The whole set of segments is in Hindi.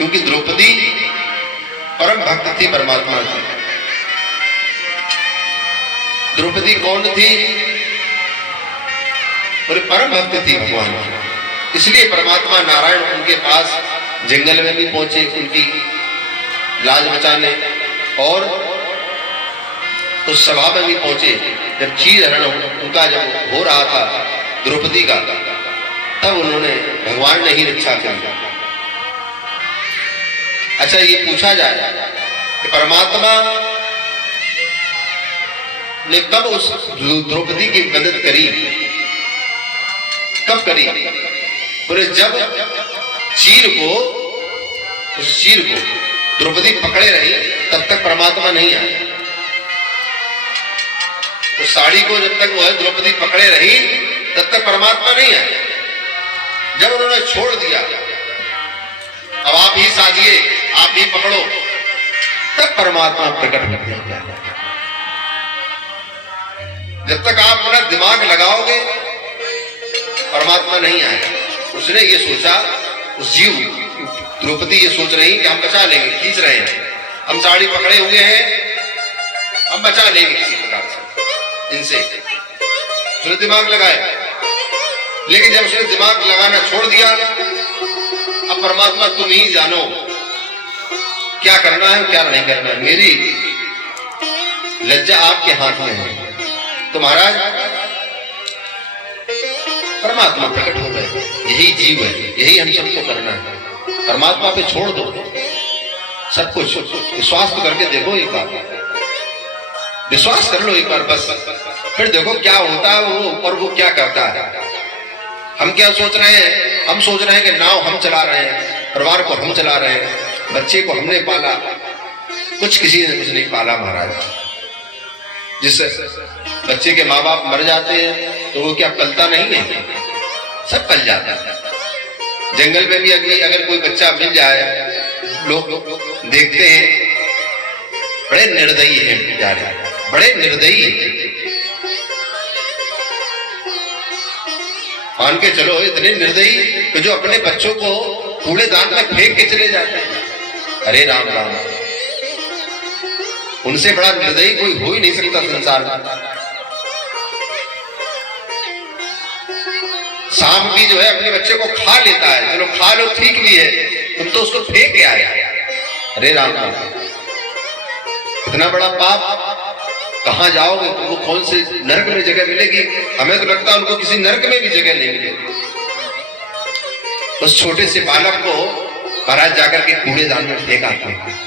क्योंकि द्रौपदी परम भक्त थी परमात्मा की। द्रौपदी कौन थी? बोले परम भक्त थी भगवान की। इसलिए परमात्मा नारायण उनके पास जंगल में भी पहुंचे उनकी लाज बचाने, और उस सभा में भी पहुंचे जब चीरहरण उनका जब हो रहा था द्रौपदी का, तब उन्होंने भगवान ने ही रक्षा की। अच्छा, ये पूछा जाए कि परमात्मा ने कब उस द्रौपदी की मदद करी? कब करी? बोले जब उस चीर को द्रौपदी पकड़े रही तब तक परमात्मा नहीं आया। तो साड़ी को जब तक वो है द्रौपदी पकड़े रही तब तक परमात्मा नहीं आया। जब उन्होंने छोड़ दिया, अब आप ही साजिए, आप ही पकड़ो, तब परमात्मा प्रकट होते हैं। जब तक आप अपना दिमाग लगाओगे परमात्मा नहीं आएगा। उसने ये सोचा, उस जीव द्रौपदी ये सोच रही कि हम बचा लेंगे, खींच रहे हैं, हम साड़ी पकड़े हुए हैं, हम बचा लेंगे किसी प्रकार से इनसे। उसने दिमाग लगाया, लेकिन जब उसने दिमाग लगाना छोड़ दिया, अब परमात्मा तुम ही जानो क्या करना है क्या नहीं करना है, मेरी लज्जा आपके हाथ में है। तो महाराज परमात्मा प्रकट हो गए। यही जीव है, यही हम सबको करना है। परमात्मा पे छोड़ दो सब कुछ, विश्वास तो करके देखो एक बार, विश्वास कर लो एक बार बस, फिर देखो क्या होता है वो और वो क्या करता है। हम क्या सोच रहे हैं? हम सोच रहे हैं कि नाव हम चला रहे हैं, परिवार को हम चला रहे हैं, बच्चे को हमने पाला, कुछ किसी ने कुछ नहीं पाला महाराज। जिस बच्चे के माँ बाप मर जाते हैं तो वो क्या पलता नहीं है? सब पल जाता है। जंगल में भी अगर कोई बच्चा मिल जाए, लोग देखते हैं बड़े निर्दयी हैं बेचारे, बड़े निर्दयी। मान के चलो इतने निर्दयी कि जो अपने बच्चों को कूड़ेदान में फेंक के चले जाते हैं। अरे राम राम, उनसे बड़ा निर्दयी कोई हो ही नहीं सकता संसार में। सांप भी जो है अपने बच्चे को खा लेता है, चलो खा लो ठीक भी है, तुम तो उसको फेंक के आए। अरे राम राम, इतना बड़ा पाप, कहां जाओगे? तुमको कौन से नरक में जगह मिलेगी? हमें तो लगता है उनको किसी नरक में भी जगह नहीं मिलेगी। उस छोटे से बालक को महाराज जाकर के कूड़ेदान में फेंक आते हैं।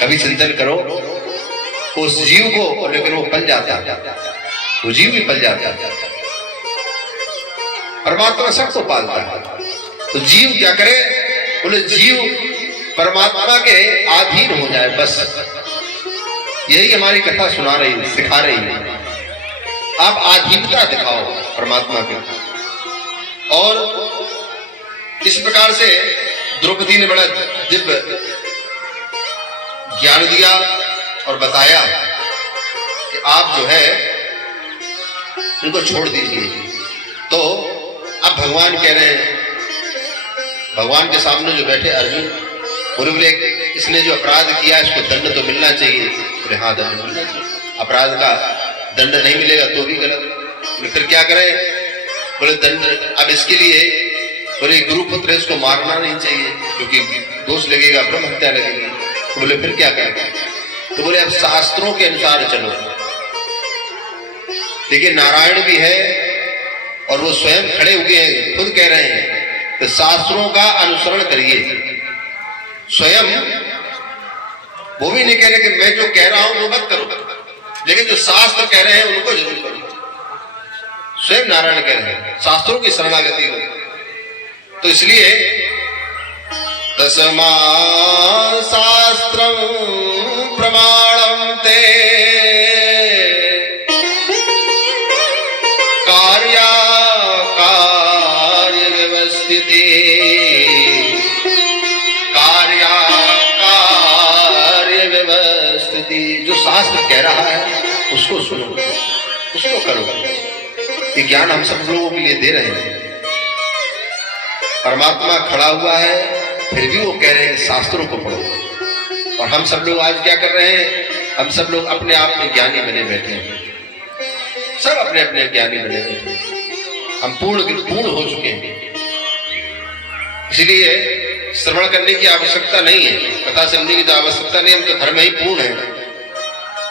कभी चिंतन करो उस जीव को, लेकिन वो पल जाता है, वो जीव भी पल जाता है। परमात्मा सबको पालता है, तो जीव क्या करे? बोले जीव परमात्मा के अधीन हो जाए बस। यही हमारी कथा सुना रही है, सिखा रही है। आप अधीनता दिखाओ परमात्मा के। और इस प्रकार से द्रौपदी ने बड़ा दिव्य ज्ञान दिया और बताया कि आप जो है इनको छोड़ दीजिए। तो अब भगवान कह रहे हैं, भगवान के सामने जो बैठे अर्जुन, बोले इसने जो अपराध किया इसको दंड तो मिलना चाहिए। बोले हाँ, दंड मिलना चाहिए। अपराध का दंड नहीं मिलेगा तो भी गलत। फिर क्या करें? बोले दंड, अब इसके लिए बोले गुरुपुत्र इसको मारना नहीं चाहिए क्योंकि दोष लगेगा, ब्रह्म हत्या लगेगी। तो बोले फिर क्या करें? तो बोले अब शास्त्रों के अनुसार चलो। देखिए नारायण भी है और वो स्वयं खड़े हुए हैं, खुद कह रहे हैं तो शास्त्रों का अनुसरण करिए। स्वयं वो भी नहीं कह रहे कि मैं जो कह रहा हूं वो मत करो, लेकिन जो शास्त्र कह रहे हैं उनको जरूर करो। स्वयं नारायण कह रहे हैं शास्त्रों की शरणागति हो। तो इसलिए दसमा शास्त्रम प्रमाणम ते कार्य व्यवस्थिति, कार्य व्यवस्थिति। जो शास्त्र कह रहा है उसको सुनो, उसको करो। ये ज्ञान हम सब लोगों के लिए दे रहे हैं। परमात्मा खड़ा हुआ है फिर भी वो कह रहे हैं शास्त्रों को पढ़ो। और हम सब लोग आज क्या कर रहे हैं? हम सब लोग अपने आप में ज्ञानी बने बैठे हैं, सब अपने अपने ज्ञानी बने बैठे हैं। हम पूर्ण हो चुके हैं, इसलिए श्रवण करने की आवश्यकता नहीं है, कथा सुनने की तो आवश्यकता नहीं, हम तो घर में ही पूर्ण है।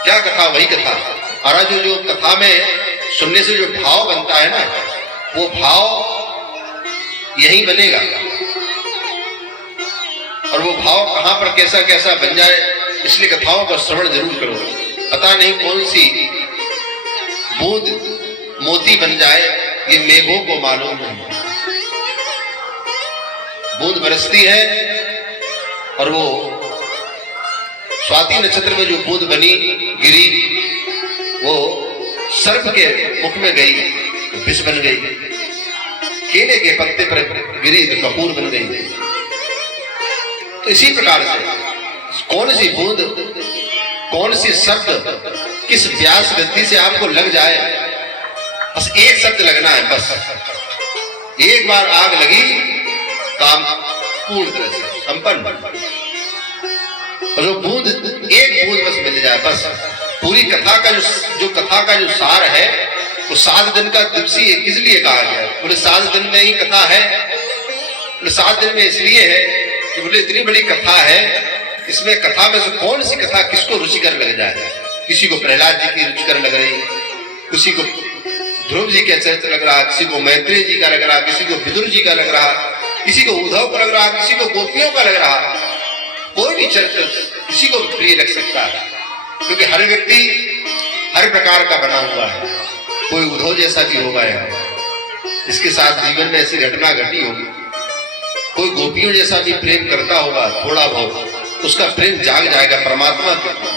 क्या कथा? वही कथा। और जो कथा में सुनने से जो भाव बनता है ना, वो भाव यही बनेगा। और वो भाव कहां पर कैसा कैसा बन जाए, इसलिए कथाओं का श्रवण जरूर करो। पता नहीं कौन सी बूंद मोती बन जाए, ये मेघों को मालूम नहीं। बूंद बरसती है और वो स्वाति नक्षत्र में जो बूंद बनी गिरी, वो सर्प के मुख में गई तो विष बन गई, केले के पत्ते पर गिरी तो कपूर बन गई। तो इसी प्रकार से कौन सी बूंद, कौन सी शब्द किस व्यास गति से आपको लग जाए, बस एक शब्द लगना है, बस एक बार आग लगी, काम पूर्ण तरह से संपन्न। और जो बूंद, एक बूंद बस मिल जाए, बस पूरी कथा का जो कथा का जो सार है, वो 7 दिन का दिवसीय किस लिए कहा गया? बोले 7 दिन में ही कथा है। बोले 7 दिन में इसलिए है कि बोले इतनी बड़ी कथा है, इसमें कथा में से कौन सी कथा किसको रुचिकर लग जाए? किसी को प्रहलाद जी की रुचिकर लग रही, किसी को ध्रुव जी के चरित्र लग रहा, किसी को मैत्रेय जी का लग रहा, किसी को विदुर जी का लग रहा, किसी को उद्धव का लग रहा, किसी को गोपियों का लग रहा। कोई भी चरित्र किसी को प्रिय लग सकता है, क्योंकि हर व्यक्ति हर प्रकार का बना हुआ है। कोई उद्धव जैसा भी होगा यार, इसके साथ जीवन में ऐसी घटना घटी होगी। कोई गोपियों जैसा भी प्रेम करता होगा, थोड़ा बहुत उसका प्रेम जाग जाएगा परमात्मा के प्रति।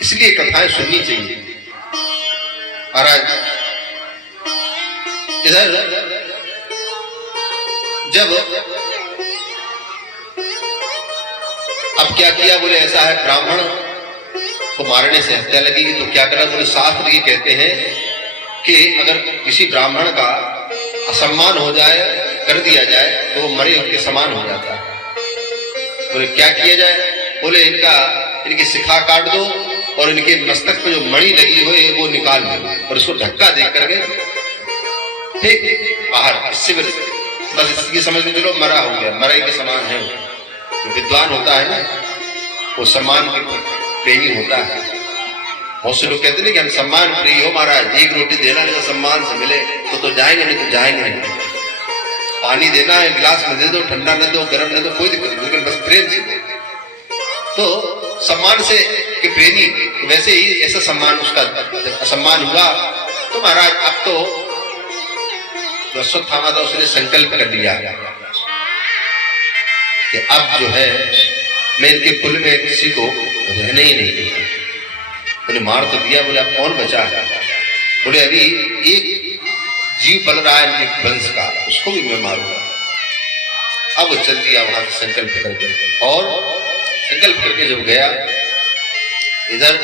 इसलिए कथाएं सुननी चाहिए। महाराज इधर जब अब क्या किया? बोले ऐसा है, ब्राह्मण को मारने से हत्या लगेगी तो क्या करा? बोले शास्त्र ये कहते हैं कि अगर किसी ब्राह्मण का असम्मान हो जाए, कर दिया जाए, तो वो मरे उनके समान हो जाता है। बोले क्या किया जाए? बोले इनकी शिखा काट दो और इनके मस्तक पे जो मणि लगी हो वो निकाल दो और उसको धक्का दे करके ठीक बाहर शिविर से, बस इसकी समझ में चलो मरा हो गया, मराई के समान है। जो विद्वान होता है ना, वो सम्मान के प्रेमी होता है। बहुत से लोग कहते हैं कि हम सम्मान प्रिय हो महाराज, एक रोटी देना जो सम्मान से मिले तो जाएंगे, नहीं तो जाएंगे नहीं। पानी देना है, गिलास में दे दो, ठंडा न दो, गर्म न दो, कोई दिक्कत नहीं, लेकिन बस प्रेम से दे। तो सम्मान से के प्रेमी, वैसे ही ऐसा सम्मान उसका असम्मान हुआ तो महाराज अब तो अश्वत्थामा था, उसने संकल्प कर लिया कि अब जो है मैं इनके कुल में किसी को रहने ही नहीं देता। बोले मार तो दिया, बोले अब कौन बचा है? बोले अभी एक जीव पल रहा है इनके वंश का, उसको भी मैं मारूंगा। अब वो चल दिया वहां से संकल्प करके, और संकल्प करके जब गया इधर,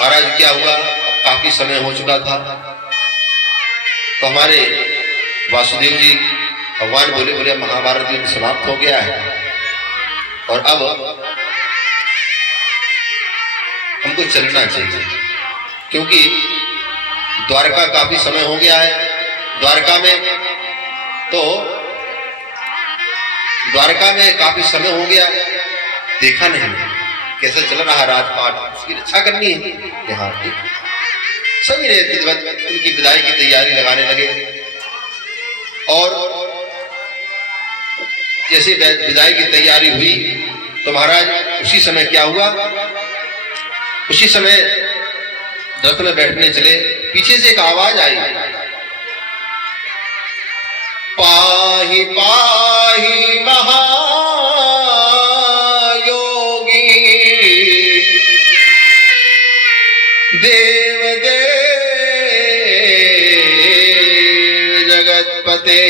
महाराज क्या हुआ, काफी समय हो चुका था, तो हमारे वासुदेव जी भगवान बोले महाभारत युद्ध समाप्त हो गया है और अब हमको चलना चाहिए, क्योंकि द्वारका काफी समय हो गया है। द्वारका में काफी समय हो गया, देखा नहीं कैसे चल रहा राजपाट, इसकी रक्षा करनी है। हाँ ठीक, सभी ने उनकी विदाई की तैयारी लगाने लगे। और जैसे विदाई की तैयारी हुई तो महाराज उसी समय क्या हुआ, उसी समय रथ में बैठने चले, पीछे से एक आवाज आई, पाहि पाहि महायोगी देव देव जगतपते,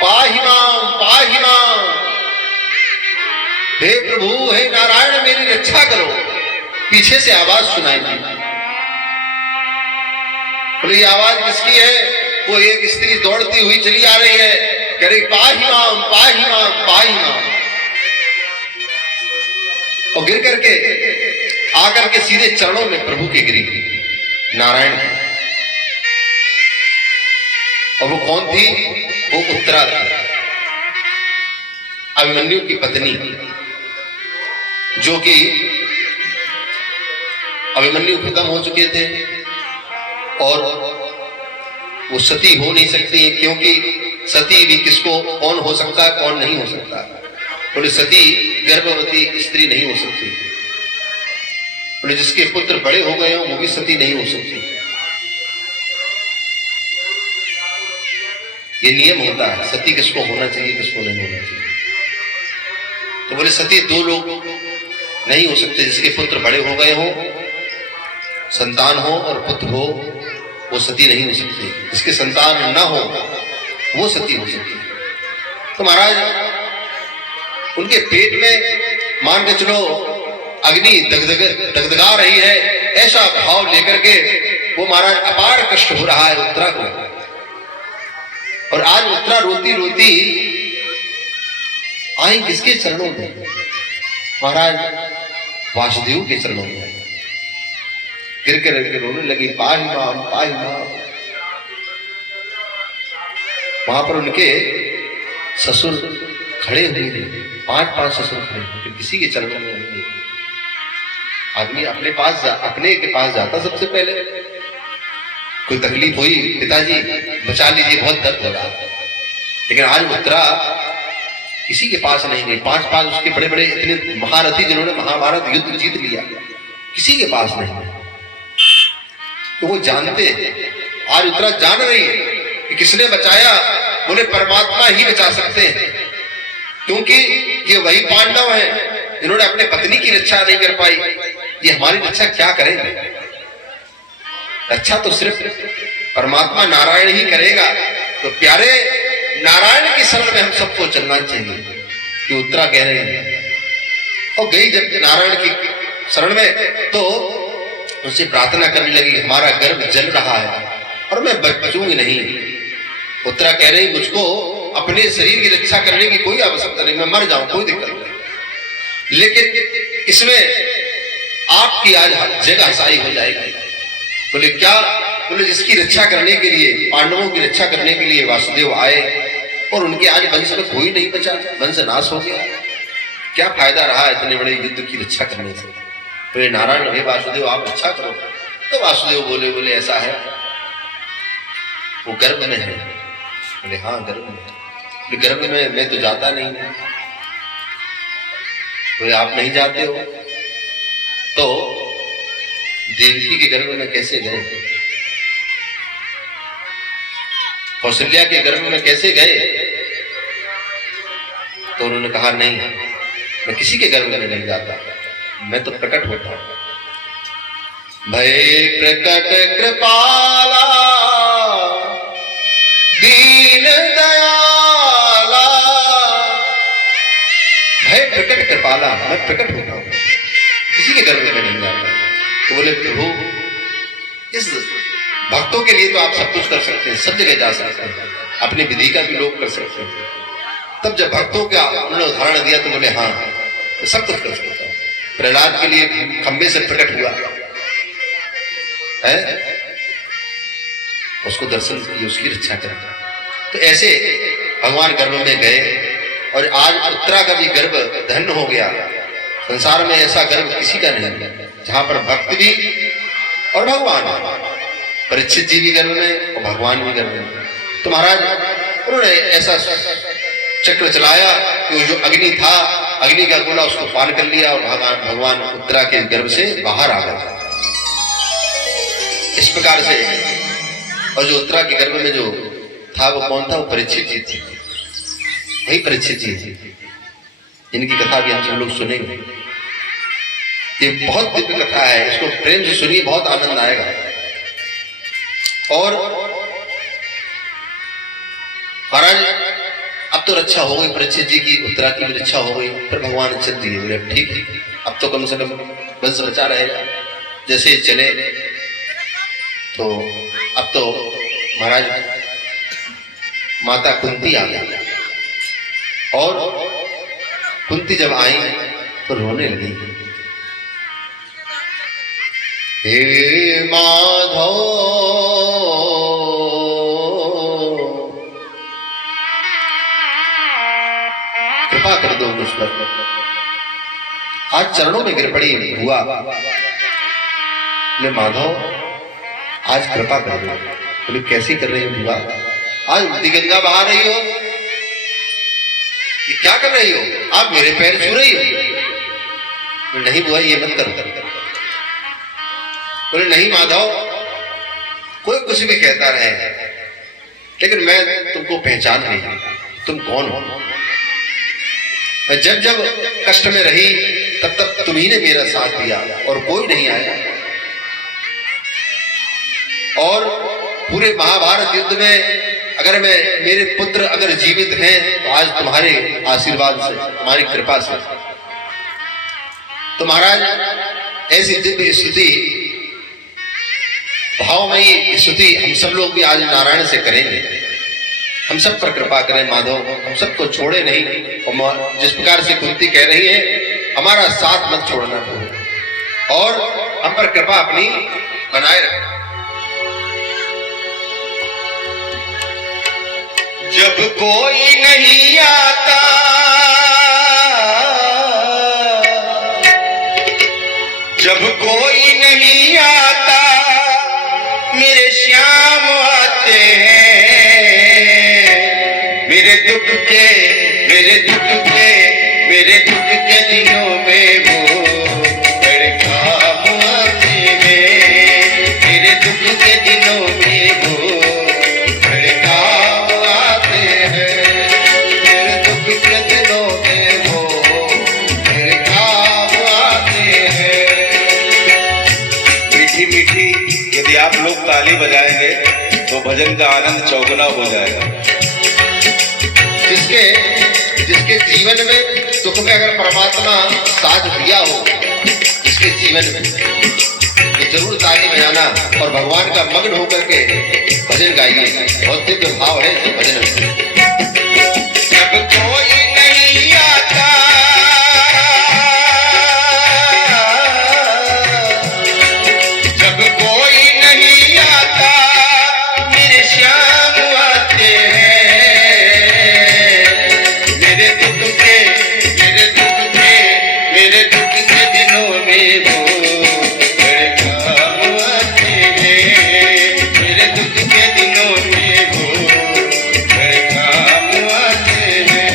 पाहि मां, हे प्रभु, हे नारायण, मेरी रक्षा करो। पीछे से आवाज सुनाई दी। बोले ये आवाज किसकी है? वो एक स्त्री दौड़ती हुई चली आ रही है, कह रही पाही माम पाही माम पाही माम, और गिर करके आकर के सीधे चरणों में प्रभु के गिरी, नारायण। और वो कौन थी? वो उत्तरा थी, अभिमन्यु की पत्नी, जो कि अभिमन्यु खत्म हो चुके थे और वो सती हो नहीं सकती है, क्योंकि सती भी किसको, कौन हो सकता है कौन नहीं हो सकता। बोले सती गर्भवती स्त्री नहीं हो सकती। बोले जिसके पुत्र बड़े हो गए हो वो भी सती नहीं हो सकती। ये नियम होता है, सती किसको होना चाहिए किसको नहीं होना चाहिए। तो बोले सती दो लोग नहीं हो सकते, जिसके पुत्र बड़े हो गए हो, संतान हो और पुत्र हो, वो सती नहीं हो सकती। जिसके संतान न हो वो सती हो सकती। तो महाराज उनके पेट में मान के चलो अग्नि दगदगा रही है, ऐसा भाव लेकर के वो महाराज अपार कष्ट हो रहा है उत्तरा को। और आज उत्तरा रोती रोती आई किसके चरणों में? महाराज वासुदेव के चरणों में गिर के रोने लगी, पाही माम पाही माम। वहां पर उनके ससुर खड़े हुए थे, 5 ससुर खड़े हुए, किसी के चरणों में नहीं। आदमी अपने के पास जाता सबसे पहले, कोई तकलीफ हुई, पिताजी बचा लीजिए बहुत दर्द हो रहा। लेकिन आज उत्तरा किसी के पास नहीं गई। 5 उसके बड़े बड़े इतने महारथी जिन्होंने महाभारत युद्ध जीत लिया, किसी के पास नहीं। तो वो जानते, आज उत्तरा जान रही है कि किसने बचाया। बोले परमात्मा ही बचा सकते हैं, क्योंकि ये वही पांडव हैं जिन्होंने अपने पत्नी की रक्षा नहीं कर पाई। ये हमारी रक्षा क्या करेंगे? रक्षा तो सिर्फ परमात्मा नारायण ही करेगा। तो प्यारे नारायण की शरण में हम सबको चलना चाहिए, कि उत्तरा कह रही है। और गई जब नारायण की शरण में तो उनसे प्रार्थना करने लगी, हमारा गर्भ जल रहा है और मैं बचूंगी नहीं। उत्तरा कह रही मुझको अपने शरीर की रक्षा करने की कोई आवश्यकता नहीं, मैं मर जाऊं कोई दिक्कत नहीं, लेकिन इसमें आपकी आज जगह हसाई हो जाएगी। बोले क्या? बोले जिसकी रक्षा करने के लिए, पांडवों की रक्षा करने के लिए वासुदेव आए और उनके आज वंश में कोई नहीं बचा, वंश नाश हो गया। क्या फायदा रहा इतने बड़े युद्ध की रक्षा करने से? तो नारायण हे वासुदेव आप रक्षा करो। तो वासुदेव बोले ऐसा है, वो गर्भ में है। बोले हाँ गर्भ में। गर्भ में मैं तो जाता नहीं। बोले आप नहीं जाते हो तो देवकी के गर्भ में कैसे गए? कौशल्या के गर्भ में कैसे गए? तो उन्होंने कहा नहीं, मैं किसी के गर्भ में नहीं जाता, मैं तो प्रकट होता हूं। भय प्रकट कृपाला दीन दयाला, भय प्रकट कृपाला, मैं प्रकट होता हूं, किसी के गर्भ में नहीं जाता। तो बोले प्रभु इस भक्तों के लिए तो आप सब कुछ कर सकते हैं, सब जगह जा सकते हैं, अपनी विधि का भी लोग कर सकते हैं। तब जब भक्तों का उन्होंने उदाहरण दिया तो बोले हाँ तो सब कुछ कर सकता हूं। प्रहलाद के लिए खंबे से प्रकट हुआ है, उसको दर्शन किए, उसकी रक्षा करा। तो ऐसे भगवान गर्भ में गए और आज उत्तरा का भी गर्भ धन्य हो गया। संसार में ऐसा गर्भ किसी का नहीं जहां पर भक्त भी और भगवान, परीक्षित जी भी गर्भ में और भगवान भी गर्भ में। तो महाराज उन्होंने ऐसा चक्र चलाया कि जो अग्नि था, अग्नि का गोला उसको पान कर लिया और भगवान उत्तरा के गर्भ से बाहर आ गया इस प्रकार से। और जो उत्तरा के गर्भ में जो था वो कौन था? वो परीक्षित जी थे, वही परीक्षित जी थे जिनकी कथा भी हम सब लोग सुनेंगे। ये बहुत दिव्य कथा है, इसको प्रेम से सुनिए, बहुत आनंद आएगा। और महाराज अब तो रक्षा हो गई परीक्षित जी की, उत्तरा की भी रक्षा हो गई। फिर भगवान चल दिए, बोले ठीक है अब तो कम से कम वंश बचा रहेगा। जैसे चले तो अब तो महाराज माता कुंती आ गई और कुंती जब आई तो रोने लगी। हे माधव कृपा कर दो मुझ पर। आज चरणों में गिर पड़ी बुआ। बोले माधव आज कृपा कर दो। बोले कैसी कर रही हो बुआ? आज उल्टी गंगा बहा रही हो, ये क्या कर रही हो? आप मेरे पैर छू रही हो? बोले नहीं बुआ ये मत करो। बोले नहीं माधव कोई कुछ भी कहता रहे लेकिन मैं तुमको पहचान नहीं, तुम कौन हो? मैं जब जब कष्ट में रही तब तक तुम्ही ने मेरा साथ दिया और कोई नहीं आया। और पूरे महाभारत युद्ध में अगर मेरे पुत्र अगर जीवित हैं तो आज तुम्हारे आशीर्वाद से, तुम्हारी कृपा से। तो महाराज ऐसी दिव्य स्तुति, भावमयी स्तुति हम सब लोग भी आज नारायण से करेंगे। हम सब पर कृपा करें माधव, हम सबको छोड़े नहीं। और जिस प्रकार से कुंती कह रही है हमारा साथ मत छोड़ना और हम पर कृपा अपनी बनाए रखना। जब कोई नहीं आता जब कोई नहीं आता मेरे श्याम आते हैं। मेरे दुख के दिनों में वो बड़े काम आते हैं। मेरे दुख के दिनों में वो बड़े काम आते हैं। मेरे दुख के दिनों में वो बड़े काम आते हैं। मीठी मीठी यदि आप लोग ताली बजाएंगे तो भजन का आनंद चौगुना हो जाएगा। जिसके जीवन में दुख में अगर परमात्मा साथ दिया हो, जिसके जीवन में तो जरूर ताली बजाना और भगवान का मग्न होकर के भजन गाइए। बहुत दिव्य भाव है इस भजन में। जब कोई नहीं आता जब कोई नहीं आता मेरे श्याम आते हैं। मेरे दुख के दिनों में वो बड़े काम आते हैं। मेरे दुख के दिनों में वो बड़े काम आते हैं।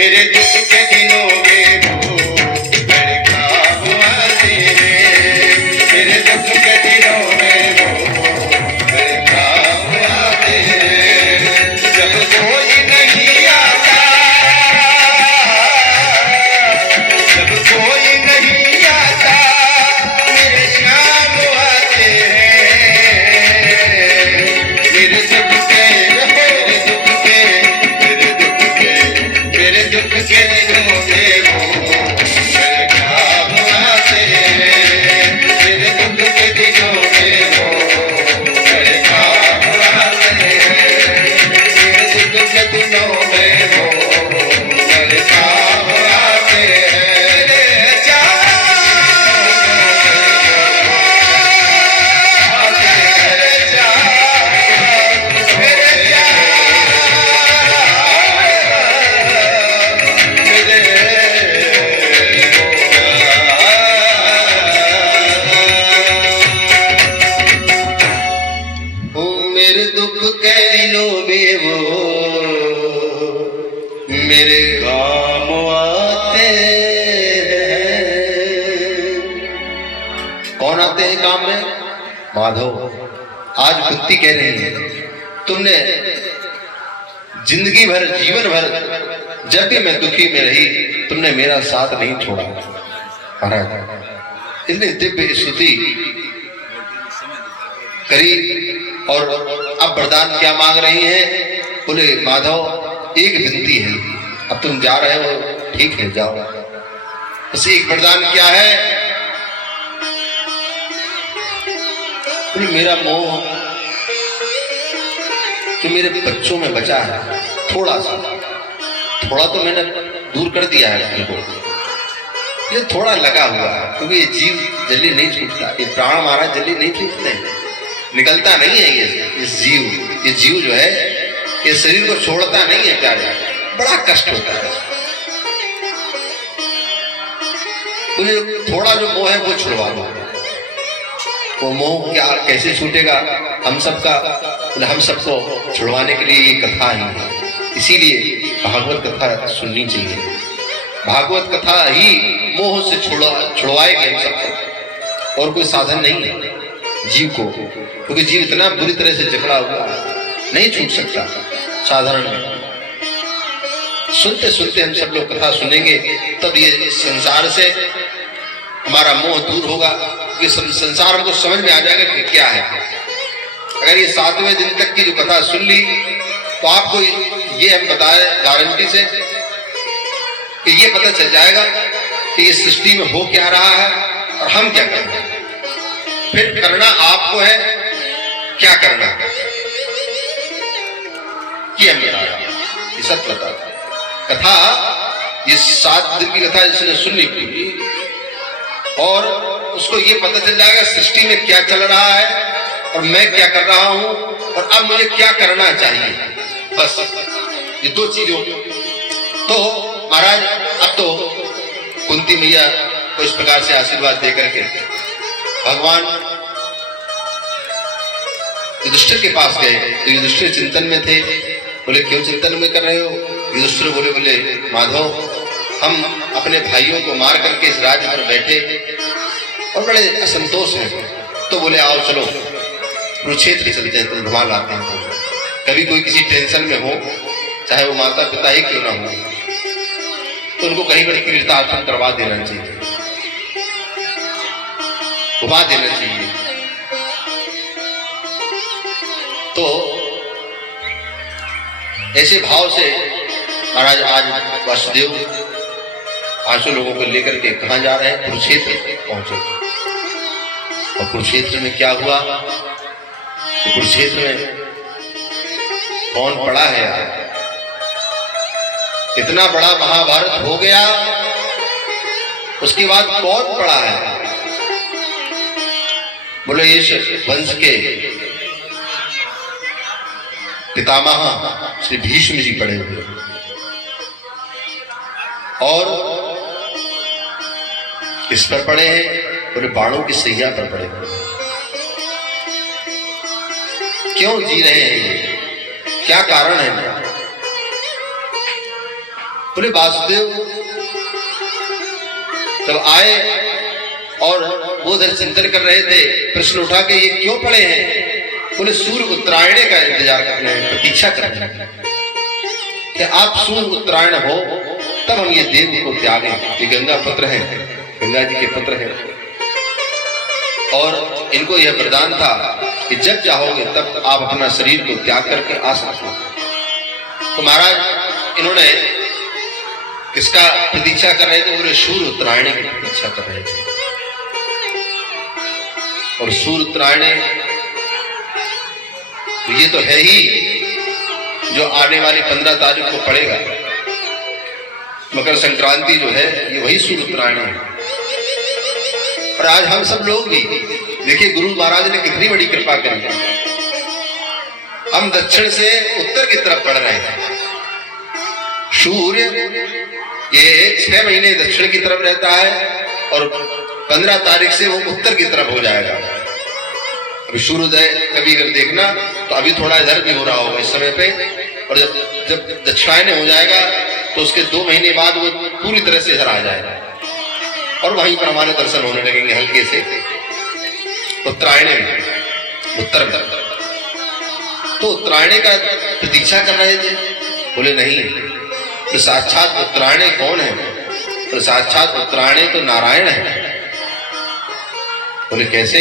मेरे दुख के दिनों में वो बड़े काम आते हैं, मेरे दुख के दिनों में वो बड़े काम आते हैं। जब कोई नहीं आता, जब कोई नहीं आता, मेरे श्याम आते हैं। मेरे दुख के, मेरे दुख के, मेरे दुख के, मेरे दुख के दिनों में वो बड़े काम आते हैं, मेरे दुख के दिनों में वो बड़े काम आते हैं, मेरे दुख के दिनों में वो बड़े काम आते हैं। मेरे दुख के दिनों में वो मेरे काम आते हैं। कौन आते हैं काम में? माधव। आज कुंती कह रही है, तुमने जिंदगी भर, जीवन भर, जब भी मैं दुखी में रही, तुमने मेरा साथ नहीं छोड़ा। महाराज इतनी दिव्य स्तुति करी, और अब वरदान क्या मांग रही हैं? बोले माधव एक विनती है, अब तुम जा रहे हो, ठीक है जाओ, बस एक वरदान क्या है? बोले मेरा मोह जो मेरे बच्चों में बचा है, थोड़ा सा, थोड़ा तो मैंने दूर कर दिया है उनको, ये थोड़ा लगा हुआ है, क्योंकि ये जीव जल्दी नहीं छूटता, ये प्राण हमारा जल्दी नहीं छूटते, निकलता नहीं है ये जीव जो है, ये शरीर को छोड़ता नहीं है प्यारे, बड़ा कष्ट होता है। तो ये थोड़ा जो मोह है वो छुड़वा दो। वो मोह क्या कैसे छूटेगा? हम सबका, हम सबको छुड़वाने के लिए ये कथा ही है, इसीलिए भागवत कथा सुननी चाहिए। भागवत कथा ही मोह से छुड़वाएगी हम सबको, और कोई साधन नहीं है जीव को, क्योंकि जीव इतना बुरी तरह से जकड़ा हुआ है, नहीं छूट सकता साधारण में। सुनते सुनते हम सब लोग कथा सुनेंगे, तब ये संसार से हमारा मोह दूर होगा, ये संसार हमको समझ में आ जाएगा कि क्या है। अगर ये 7वें दिन तक की जो कथा सुन ली, तो आपको ये हम बताए गारंटी से कि ये पता चल जाएगा कि ये सृष्टि में हो क्या रहा है और हम क्या कर रहे हैं। फिर करना आपको है, क्या करना है ये हम बता रहा, ये सब बता कथा, ये 7 दिन की कथा जिसने सुन ली और उसको ये पता चल जाएगा सृष्टि में क्या चल रहा है और मैं क्या कर रहा हूं और अब मुझे क्या करना चाहिए। बस ये 2 चीजों। तो महाराज अब तो कुंती मैया को इस प्रकार से आशीर्वाद दे करके भगवान युधिष्ठिर के पास गए। तो युधिष्ठिर चिंतन में थे। बोले क्यों चिंतन में कर रहे हो? युधिष्ठिर बोले माधव, हम अपने भाइयों को मार करके इस राज्य पर बैठे और बड़े असंतोष हैं। तो बोले आओ चलो कुरुक्षेत्र चलते हैं, तुम घुमा लाते हैं। कभी कोई किसी टेंशन में हो, चाहे वो माता पिता ही क्यों ना हो, तो उनको कहीं पर तीर्थाटन करवा देना चाहिए, घुमा देना चाहिए। तो ऐसे भाव से महाराज आज वासुदेव 500 लोगों को लेकर के कहां जा रहे हैं? कुरुक्षेत्र पहुंचे। और कुरुक्षेत्र में क्या हुआ? तो कुरुक्षेत्र में कौन पड़ा है यार? इतना बड़ा महाभारत हो गया, उसके बाद कौन पड़ा है? बोले ये वंश के पितामह श्री भीष्म जी पड़े हुए और किस पर पड़े हैं? बोले बाणों की सैया पर पड़े हुए। क्यों जी रहे हैं? क्या कारण है? बोले वासुदेव जब आए और वो उधर चिंतन कर रहे थे, प्रश्न उठा के ये क्यों पड़े हैं? बोले सूर्य उत्तरायण का इंतजार कर रहे हैं, प्रतीक्षा कर रहे हैं कि आप सूर्य उत्तरायण हो तब हम ये देव को त्यागें। ये गंगा पुत्र है, गंगा जी के पुत्र है, और इनको यह वरदान था कि जब चाहोगे तब आप अपना शरीर को त्याग करके आ सकते हो। तो महाराज इन्होंने किसका प्रतीक्षा कर रहे थे? बोले सूर्य उत्तरायण की प्रतीक्षा कर रहे थे। और सूर्य उत्तरायण ये तो है ही जो आने वाली 15 तारीख को पड़ेगा। मकर संक्रांति जो है ये वही सूर्य उत्तरायण है। और आज हम सब लोग भी देखिए, गुरु महाराज ने कितनी बड़ी कृपा करी। हम दक्षिण से उत्तर की तरफ बढ़ रहे हैं। सूर्य ये 6 महीने दक्षिण की तरफ रहता है और 15 तारीख से वो उत्तर की तरफ हो जाएगा। अभी सूर्योदय कभी अगर देखना तो अभी थोड़ा इधर भी हो रहा होगा इस समय पे, और जब दक्षिणायन हो जाएगा तो उसके 2 महीने बाद वो पूरी तरह से इधर आ जाएगा और वहीं पर हमारे दर्शन होने लगेंगे हल्के से उत्तरायण में, उत्तर में। तो उत्तरायण का प्रतीक्षा कर रहे थे। बोले नहीं, तो साक्षात उत्तरायण कौन है? तो साक्षात उत्तरायण तो नारायण है। बोले कैसे?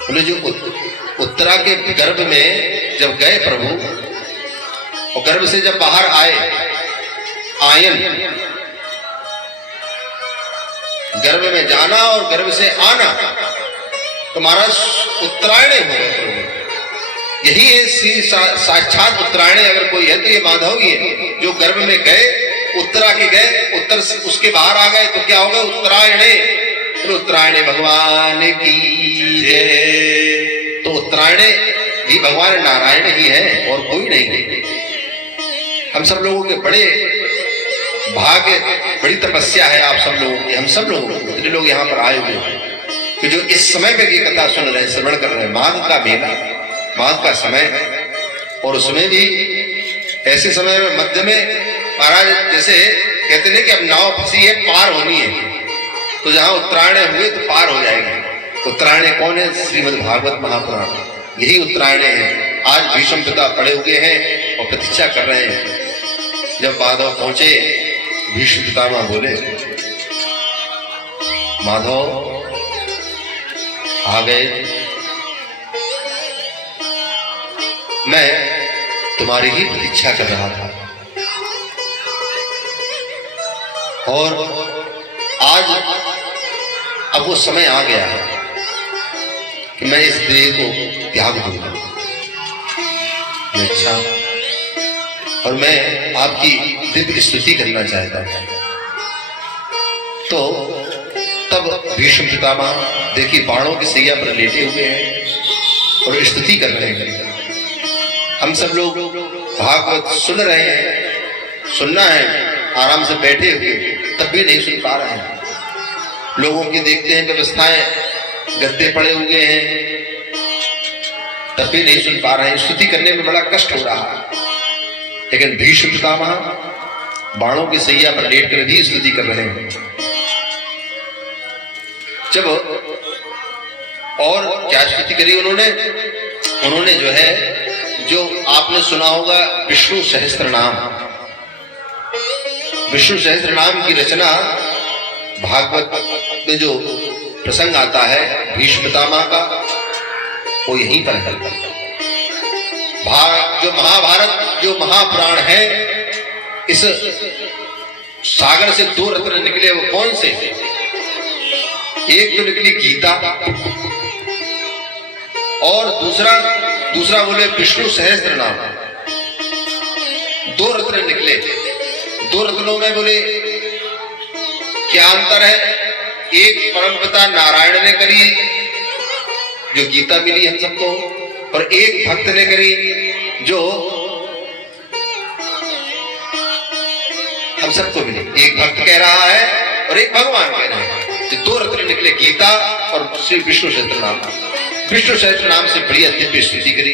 बोले जो उत्तरा के गर्भ में जब गए प्रभु, और गर्भ से जब बाहर आए, आयन गर्भ में जाना और गर्भ से आना, तो महाराज उत्तरायण हो गए। यही है साक्षात उत्तरायण अगर कोई है तो ये माधव ही है, जो गर्भ में गए, उत्तरा के गए, उत्तर से उसके बाहर आ गए तो क्या होगा? उत्तरायण। उत्तरायण भगवान की जय। तो उत्तरायण ही भगवान नारायण ही है और कोई नहीं है। हम सब लोगों के बड़े भाग्य, बड़ी तपस्या है आप सब लोगों की, हम सब लोगों को, जितने लोग यहाँ पर आए हुए हैं कि जो इस समय पे की कथा सुन रहे हैं, श्रवण कर रहे हैं। माघ का मेला, माघ का समय, और उसमें भी ऐसे समय में मध्य में महाराज जैसे कहते हैं कि अब नाव फंसी है, पार होनी है, तो जहां उत्तरायण हुए तो पार हो जाएंगे। उत्तरायण कौन है? श्रीमद् भागवत महापुराण, यही उत्तरायण है। आज भीष्म पिता पड़े हुए हैं और प्रतीक्षा कर रहे हैं। जब माधव पहुंचे, भीष्म पितामह बोले माधव आ गए, मैं तुम्हारी ही प्रतीक्षा कर रहा था, और आज अब वो समय आ गया है कि मैं इस देह को त्याग दूंगा। अच्छा, और मैं आपकी दिव्य स्तुति करना चाहता हूं। तो तब भीष्म पितामह देखिए बाणों की सैया पर लेटे हुए हैं और स्तुति कर रहे हैं। हम सब लोग भागवत सुन रहे हैं, सुनना है, आराम से बैठे हुए, तब भी नहीं सुन पा रहे हैं। लोगों की देखते हैं व्यवस्थाएं, गद्दे पड़े हुए हैं, तब भी नहीं सुन पा रहे हैं। स्तुति करने में बड़ा कष्ट हो रहा है। लेकिन भीष्म पितामह बाणों की सैया पर लेट कर भी स्तुति कर रहे हैं। जब और क्या स्तुति करी उन्होंने जो है, जो आपने सुना होगा विष्णु सहस्त्र नाम, विष्णु सहस्त्र नाम की रचना भागवत में जो प्रसंग आता है भीष्म पितामह का, वो यहीं पर है। जो महाभारत, जो महापुराण है, इस सागर से 2 रत्न निकले। वो कौन से? एक तो निकली गीता, और दूसरा बोले विष्णु सहस्त्र नाम। 2 रत्न निकले। 2 रत्नों में बोले क्या अंतर है? एक परमपिता नारायण ने करी, जो गीता मिली हम सबको, और एक भक्त ने करी, जो हम सबको मिली। एक भक्त कह रहा है और एक भगवान कह रहे हैं। तो 2 रत्न निकले, गीता और श्री विष्णु सहस्त्र नाम। विष्णु सहस्त्र नाम से बड़ी दिव्य स्तुति करी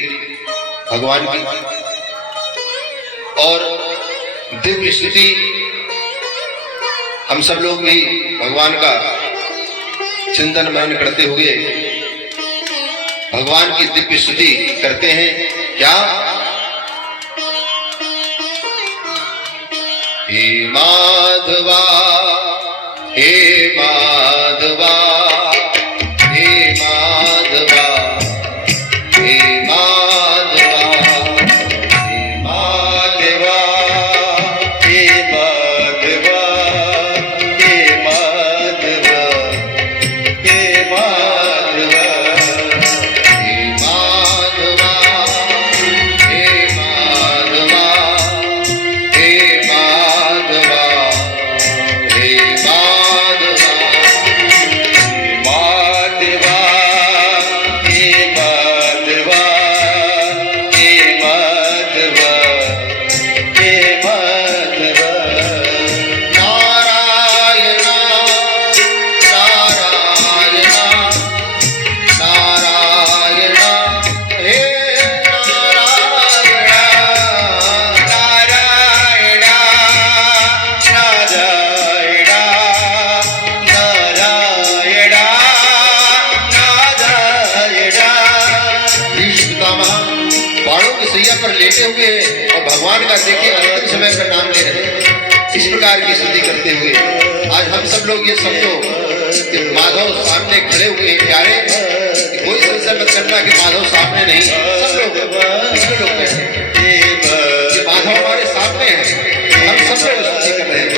भगवान की, और दिव्य स्तुति हम सब लोग भी भगवान का चिंतन मनन करते हुए भगवान की दिव्य स्तुति करते हैं। क्या? हे माधवा, हे माधवा, हे माधवा, हे माधवा, हे माधवा, हे माधवा, हे माधवा, हे माधवा, हे माधवा, हे माधवा, हे माधवा, हे माधवा, माधवा, हे माधवा, हे माधवा, हे माधवा, नारायण नारायण नारायण, हे नारायण नारायण नारायण नारायण नारायण। भीष्म पितामह बाणों की सैया पर लेटे हुए हैं और भगवान का देखिए अंतिम समय पर नाम ले रहे हैं। इस प्रकार की स्तुति करते हुए आज हम सब लोग ये समझो कि माधव सामने खड़े हुए हैं प्यारे, कि कोई संशय मत करना कि माधव सामने नहीं, सब लोग कहते हैं कि माधव हमारे सामने है। हम सब लोग स्तुति कर रहे हैं।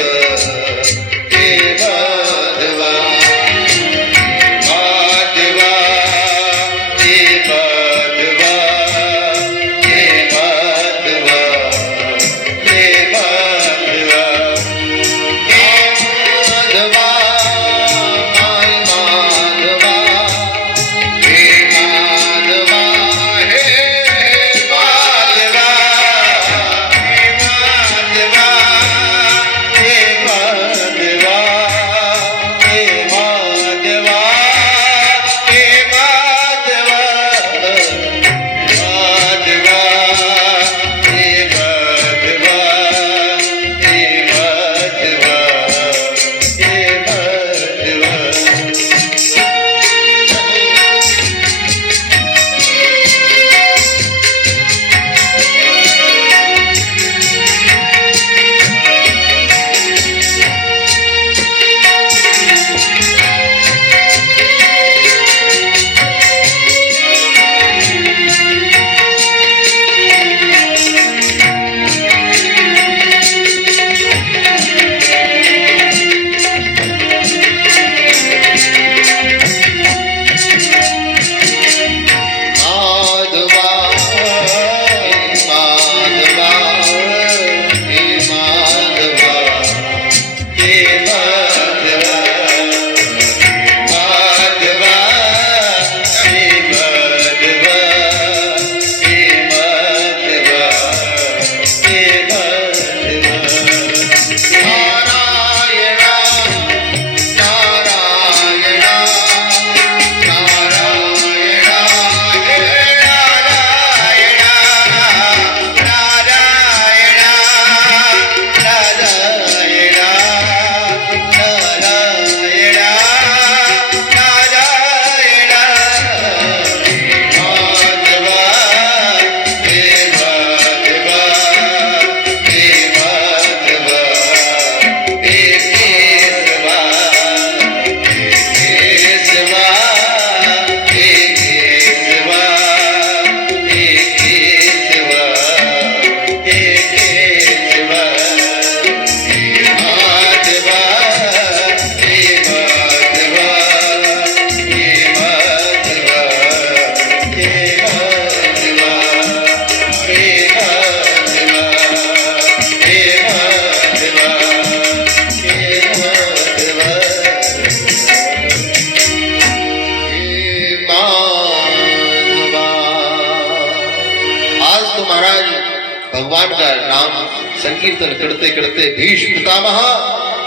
भगवान का नाम संकीर्तन करते करते भीष्म पितामह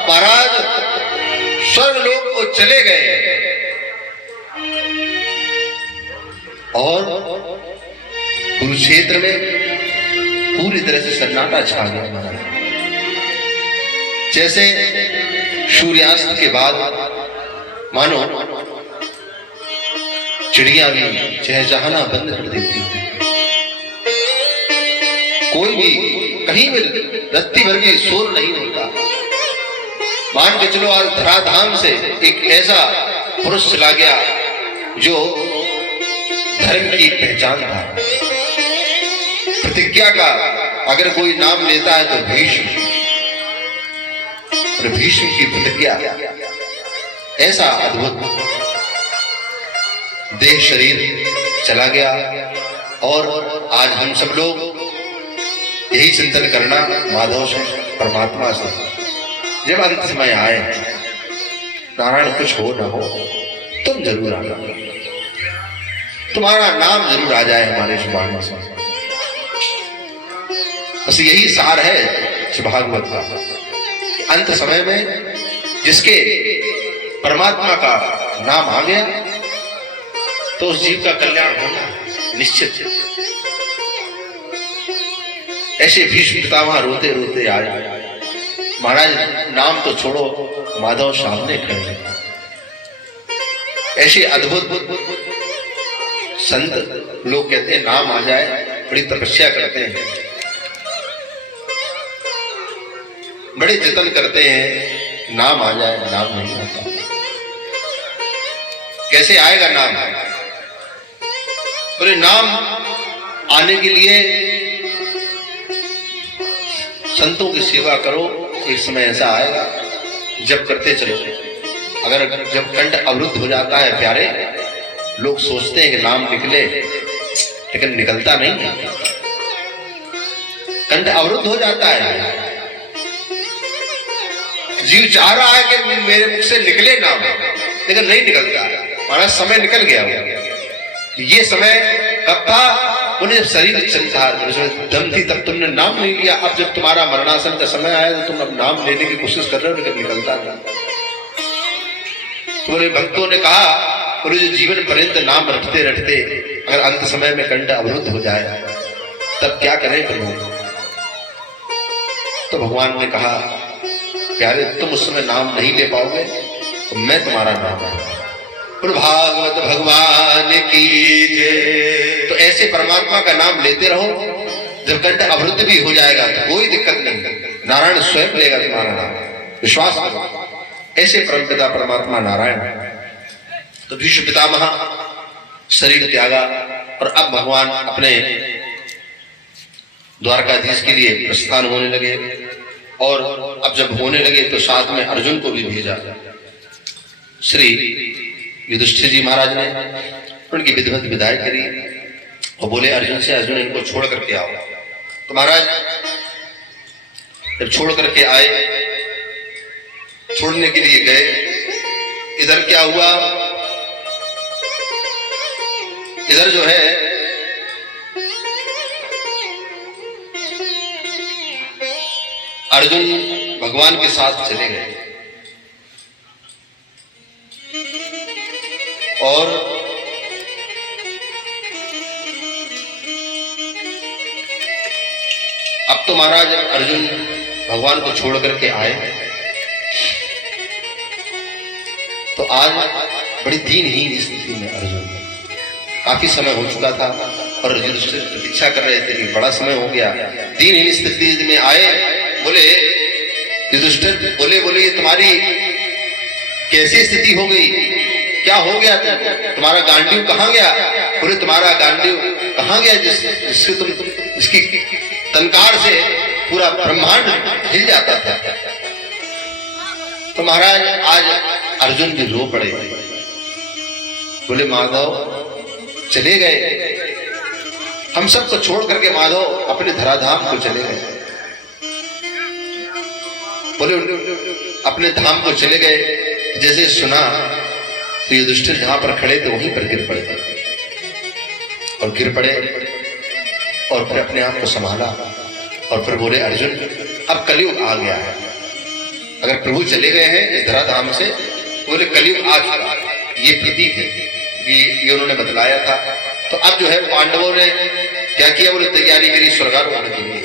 महाराज स्वर्गलोक को चले गए और कुरुक्षेत्र में पूरी तरह से सन्नाटा छा गया महाराज। जैसे सूर्यास्त के बाद मानो चिड़िया भी चहचहाना बंद कर देती है, कोई भी कहीं भी रत्ती भर भी शोर नहीं होता। मान के चलो आज धराधाम से एक ऐसा पुरुष चला गया जो धर्म की पहचान था। प्रतिज्ञा का अगर कोई नाम लेता है तो भीष्म, और भीष्म की प्रतिज्ञा ऐसा अद्भुत देह शरीर चला गया। और आज हम सब लोग यही चिंतन करना माधव से, परमात्मा से, जब अंत समय आए नारायण कुछ हो ना हो तुम जरूर आना, तुम्हारा नाम जरूर आ जाए हमारे जुबान से। बस यही सार है इस भागवत का। अंत समय में जिसके परमात्मा का नाम आ गया तो उस जीव का कल्याण होना निश्चित है। ऐसे भीष्म पितामह रोते रोते आए, महाराज नाम तो छोड़ो, माधव सामने खड़े। ऐसे अद्भुत संत लोग कहते हैं नाम आ जाए, बड़ी तपस्या करते हैं, बड़े जतन करते हैं, नाम आ जाए, नाम नहीं आता। कैसे आएगा नाम? बोले नाम आने के लिए संतों की सेवा करो, एक समय ऐसा आएगा जब करते चलो। अगर जब कंठ अवरुद्ध हो जाता है प्यारे, लोग सोचते हैं कि नाम निकले, लेकिन निकलता नहीं है। कंठ अवरुद्ध हो जाता है, जीव चाह रहा है कि मेरे मुख से निकले नाम, लेकिन नहीं निकलता। हमारा समय निकल गया। ये समय कब था? उन्हें जब शरीर चलता दम थी तब तुमने नाम नहीं लिया। अब जब तुम्हारा मरणासन का समय आया तो तुम अब नाम लेने की कोशिश कर रहे हो, लेकिन निकलता नहीं। तुम्हारे भक्तों ने कहा, बोले जो जीवन पर्यंत नाम रटते रटते अगर अंत समय में कंठ अवरुद्ध हो जाए तब क्या करें प्रभु? तो भगवान ने कहा, प्यारे तुम उस समय नाम नहीं ले पाओगे तो मैं तुम्हारा नाम लूंगा। भागवत भगवान की जय। तो ऐसे परमात्मा का नाम लेते रहो, जब कंठ अवरुद्ध भी हो जाएगा तो कोई दिक्कत नहीं, नारायण स्वयं लेगा तुम्हारा नाम, विश्वास करो। ऐसे परमपिता परमात्मा नारायण। तो भीष्म पितामह शरीर त्यागा और अब भगवान अपने द्वारकाधीश के लिए प्रस्थान होने लगे। और अब जब होने लगे तो साथ में अर्जुन को भी भेजा। श्री युधिष्ठिर जी महाराज ने उनकी विधिवत विदाई करी और बोले अर्जुन से, अर्जुन इनको छोड़ करके आओ। तो महाराज जब छोड़ करके आए, छोड़ने के लिए गए, इधर क्या हुआ? इधर जो है अर्जुन भगवान के साथ चले गए और अब तो महाराज अर्जुन भगवान को छोड़ करके आए तो आज बड़ी दीनहीन स्थिति में अर्जुन, काफी समय हो चुका था और युधिष्ठिर प्रतीक्षा कर रहे थे कि बड़ा समय हो गया। दीनहीन स्थिति में आए, बोले युधिष्ठिर, बोले ये तुम्हारी कैसी स्थिति हो गई? क्या हो गया? तुम्हारा गांडीव कहाँ गया? बोले तुम्हारा गांडीव कहाँ गया जिससे तुम, इसकी तनकार से पूरा ब्रह्मांड हिल जाता था। तो महाराज आज अर्जुन भी रो पड़े, बोले माधव चले गए, हम सबको छोड़ करके माधव अपने धराधाम को चले गए। बोले अपने धाम को चले गए। जैसे सुना तो युधिष्ठिर जहां पर खड़े थे वहीं पर गिर पड़े और गिर पड़े और फिर अपने आप को संभाला और फिर बोले अर्जुन अब कलयुग आ गया है, अगर प्रभु चले गए हैं इस धराधाम से, बोले कलयुग आ चुका, ये प्रतीक है, ये उन्होंने बतलाया था। तो अब जो है पांडवों ने क्या किया? बोले तैयारी करी स्वर्गारोहण के लिए।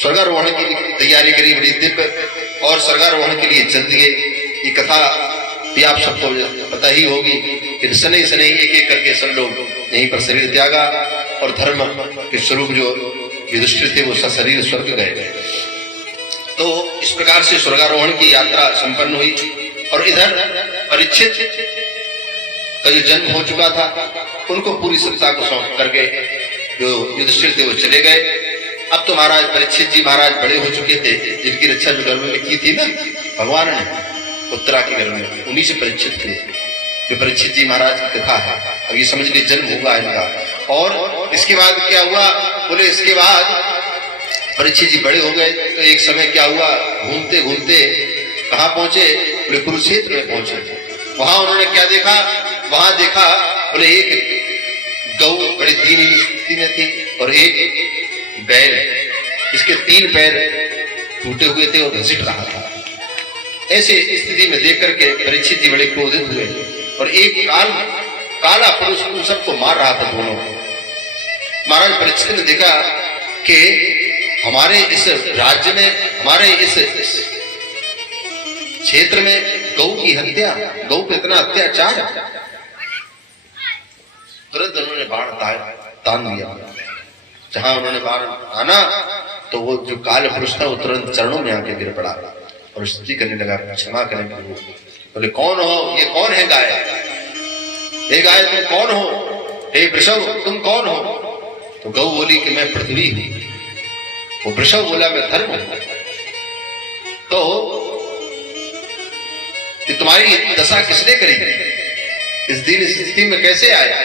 स्वर्गारोहण की तैयारी करी, बड़ी दिव्य, और स्वर्गारोहण के लिए चल दिए। ये कथा भी आप सबको पता ही होगी कि सने सने एक एक करके सब लोग यहीं पर शरीर त्यागा और धर्म के स्वरूप जो युधिष्ठिर थे वो सशरीर स्वर्ग गए। तो इस प्रकार से स्वर्गारोहण की यात्रा संपन्न हुई। और इधर परीक्षित का जो जन्म हो चुका था उनको पूरी सत्ता को सौंप करके जो युधिष्ठिर थे वो चले गए। अब तो महाराज परीक्षित जी महाराज बड़े हो चुके थे, जिनकी रक्षा जो गर्भ में की थी ना भगवान ने उत्तरा के गर्भ में, उन्हीं से परीक्षित थे। जो परीक्षित जी महाराज की कथा है, अब ये समझ लीजिए जन्म होगा इनका। और इसके बाद क्या हुआ, बोले इसके बाद परीक्षित जी बड़े हो गए तो एक समय क्या हुआ, घूमते घूमते कहाँ पहुंचे, बोले कुरुक्षेत्र में पहुंचे। वहां उन्होंने क्या देखा, वहां देखा बोले एक गौ बड़ी दीन स्थिति में थी और एक बैल, इसके 3 पैर टूटे हुए थे और घसीट रहा था। ऐसे स्थिति में देख करके परीक्षित जी बड़े क्रोधित हुए और एक काला पुरुष उन सबको मार रहा था दोनों। महाराज परीक्षित ने देखा कि हमारे इस राज्य में, हमारे इस क्षेत्र में गौ की हत्या, गौ पे इतना अत्याचार। तुरंत उन्होंने बाण तान दिया। जहां उन्होंने बाण ताना तो वो जो काल पुरुष था वो तुरंत चरणों में आके गिर पड़ा और स्तुति करने लगा, क्षमा करें प्रभु। बोले कौन हो, ये कौन है गाय, हे गाय तुम कौन हो, हे वृषभ तुम कौन हो। तो गौ बोली कि मैं पृथ्वी हूं। वो वृषभ बोला मैं धर्म हूं। तो कि तुम्हारी दशा किसने करी, इस दीन स्थिति में कैसे आया।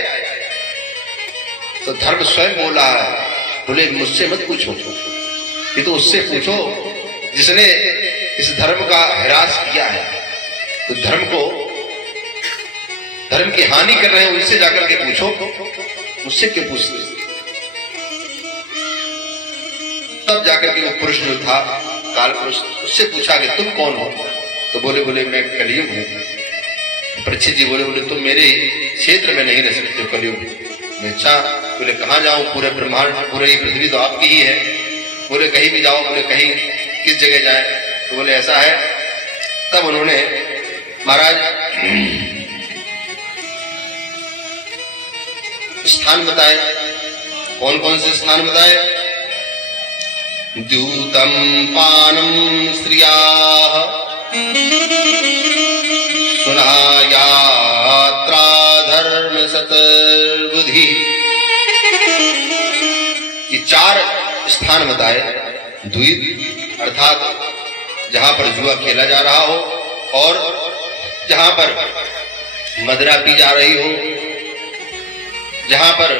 तो धर्म स्वयं बोला है, बोले मुझसे मत पूछो, ये तो उससे पूछो जिसने इस धर्म का ह्रास किया है। तो धर्म की हानि कर रहे हैं उनसे जाकर के पूछो, मुझसे क्यों पूछते। तब जाकर के वो पुरुष जो था काल पुरुष, उससे पूछा कि तुम कौन हो। तो बोले मैं कलयुग हूं। परीक्षित जी बोले तुम मेरे क्षेत्र में नहीं रह सकते कलयुग। अच्छा, बोले कहाँ जाऊं, पूरे ब्रह्मांड पूरे ही पृथ्वी तो आपकी ही है। बोले कहीं भी जाओ, बोले कहीं किस जगह जाए। तो बोले ऐसा है। तब उन्होंने महाराज स्थान बताए, कौन कौन से स्थान बताए। द्यूतम पानम श्रियाः सुनायात्रा धर्म सतर्बुद्धि, ये 4 स्थान बताए। द्वीप अर्थात जहां पर जुआ खेला जा रहा हो और जहां पर मदिरा पी जा रही हो, जहां पर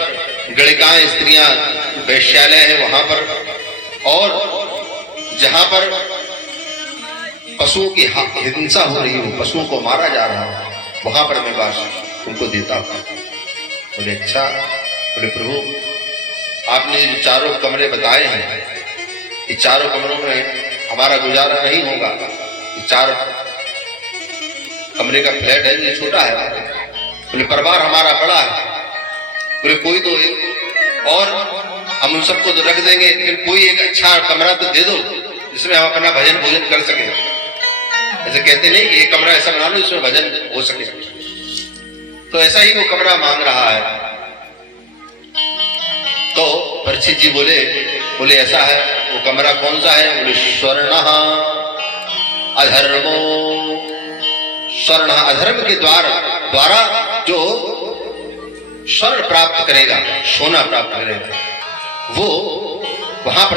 गणिकाएं स्त्रियां वैश्यालय है वहां पर, और जहां पर पशुओं की हिंसा हो रही हो, पशुओं को मारा जा रहा हो, वहां पर मैं वास उनको देता हूं। बोले अच्छा। बोले प्रभु आपने जो 4 कमरे बताए हैं, ये 4 कमरों में हमारा गुजारा नहीं होगा। ये 4 कमरे का फ्लैट है, ये छोटा है। बोले परिवार हमारा बड़ा है। बोले कोई तो एक और हम उन सबको तो रख देंगे, लेकिन कोई एक अच्छा कमरा तो दे दो जिसमें हम अपना भजन भोजन कर सके। ऐसे कहते नहीं कि एक कमरा ऐसा बना लो जिसमें भजन हो सके। तो ऐसा ही वो कमरा मांग रहा है। तो परीक्षित जी बोले ऐसा है। वो कमरा कौन सा है। बोले स्वर्णः अधर्मो, स्वर्ण अधर्म के द्वारा जो स्वर्ण प्राप्त करेगा, सोना प्राप्त करेगा, वो वहां पर